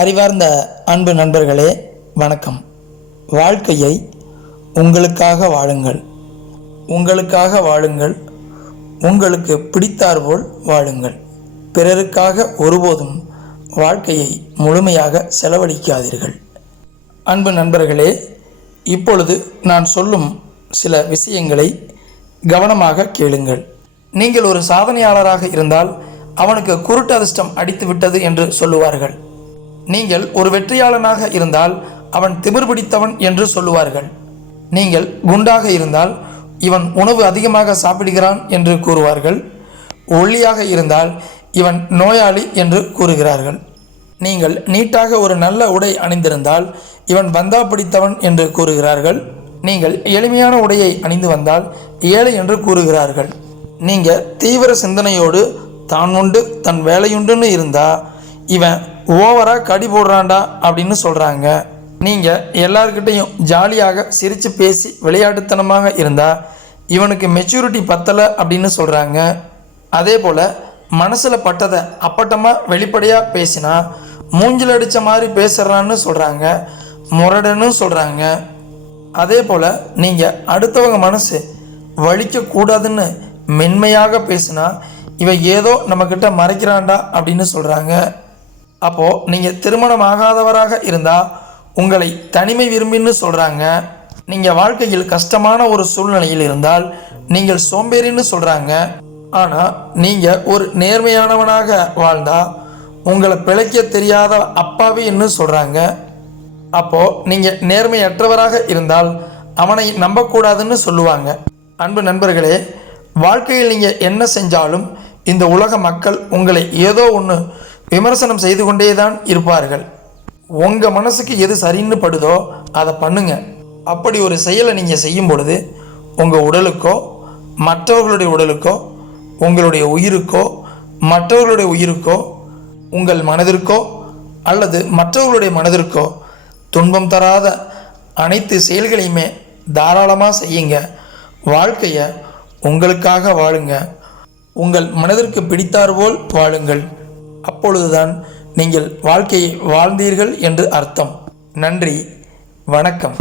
அறிவார்ந்த அன்பு நண்பர்களே வணக்கம். வாழ்க்கையை உங்களுக்காக வாழுங்கள். உங்களுக்காக வாழுங்கள். உங்களுக்கு பிடித்தாற்போல் வாழுங்கள். பிறருக்காக ஒருபோதும் வாழ்க்கையை முழுமையாக செலவழிக்காதீர்கள். அன்பு நண்பர்களே இப்பொழுது நான் சொல்லும் சில விஷயங்களை கவனமாக கேளுங்கள். நீங்கள் ஒரு சாதனையாளராக இருந்தால் அவனுக்கு குருட்டு அதிர்ஷ்டம் அடித்து விட்டது என்று சொல்லுவார்கள். நீங்கள் ஒரு வெற்றியாளனாக இருந்தால் அவன் திமிர் பிடித்தவன் என்று சொல்லுவார்கள். நீங்கள் குண்டாக இருந்தால் இவன் உணவு அதிகமாக சாப்பிடுகிறான் என்று கூறுவார்கள். ஒல்லியாக இருந்தால் இவன் நோயாளி என்று கூறுகிறார்கள். நீங்கள் நீட்டாக ஒரு நல்ல உடை அணிந்திருந்தால் இவன் பந்தா பிடித்தவன் என்று கூறுகிறார்கள். நீங்கள் எளிமையான உடையை அணிந்து வந்தால் ஏழை என்று கூறுகிறார்கள். நீங்கள் தீவிர சிந்தனையோடு தான் உண்டு தன் வேலையுண்டுன்னு இருந்தால் இவன் ஓவராக கடி போடுறான்டா அப்படின்னு சொல்கிறாங்க நீங்கள் எல்லார்கிட்டையும் ஜாலியாக சிரித்து பேசி விளையாட்டுத்தனமாக இருந்தால் இவனுக்கு மெச்சூரிட்டி பத்தலை அப்படின்னு சொல்கிறாங்க அதே போல் மனசில் பட்டதை அப்பட்டமாக வெளிப்படையாக பேசினா மூஞ்சில் அடித்த மாதிரி பேசுகிறான்னு சொல்கிறாங்க முரடன்னு சொல்கிறாங்க அதே போல் நீங்கள் அடுத்தவங்க மனசு வலிக்கக்கூடாதுன்னு மென்மையாக பேசினா இவன் ஏதோ நம்மக்கிட்ட மறைக்கிறான்டா அப்படின்னு சொல்கிறாங்க அப்போது நீங்கள் திருமணம் ஆகாதவராக இருந்தால் உங்களை தனிமை விரும்பின்னு சொல்கிறாங்க நீங்கள் வாழ்க்கையில் கஷ்டமான ஒரு சூழ்நிலையில் இருந்தால் நீங்கள் சோம்பேறின்னு சொல்கிறாங்க ஆனால் நீங்கள் ஒரு நேர்மையானவனாக வாழ்ந்தால் உங்களை பிழைக்க தெரியாத அப்பாவின்னு சொல்கிறாங்க அப்போது நீங்கள் நேர்மையற்றவராக இருந்தால் அவனை நம்பக்கூடாதுன்னு சொல்லுவாங்க. அன்பு நண்பர்களே வாழ்க்கையில் நீங்கள் என்ன செஞ்சாலும் இந்த உலக மக்கள் உங்களை ஏதோ ஒன்று விமர்சனம் செய்து கொண்டே தான் இருப்பார்கள். உங்கள் மனசுக்கு எது சரின்னு படுதோ அதை பண்ணுங்க. அப்படி ஒரு செயலை நீங்கள் செய்யும் பொழுது உங்கள் உடலுக்கோ மற்றவர்களுடைய உடலுக்கோ உங்களுடைய உயிருக்கோ மற்றவர்களுடைய உயிருக்கோ உங்கள் மனதிற்கோ அல்லது மற்றவர்களுடைய மனதிற்கோ துன்பம் தராத அனைத்து செயல்களையுமே தாராளமாக செய்யுங்க. வாழ்க்கையை உங்களுக்காக வாழுங்க. உங்கள் மனதிற்கு பிடித்தாற்போல் வாழுங்கள். அப்பொழுதுதான் நீங்கள் வாழ்க்கையை வாழ்ந்தீர்கள் என்று அர்த்தம். நன்றி. வணக்கம்.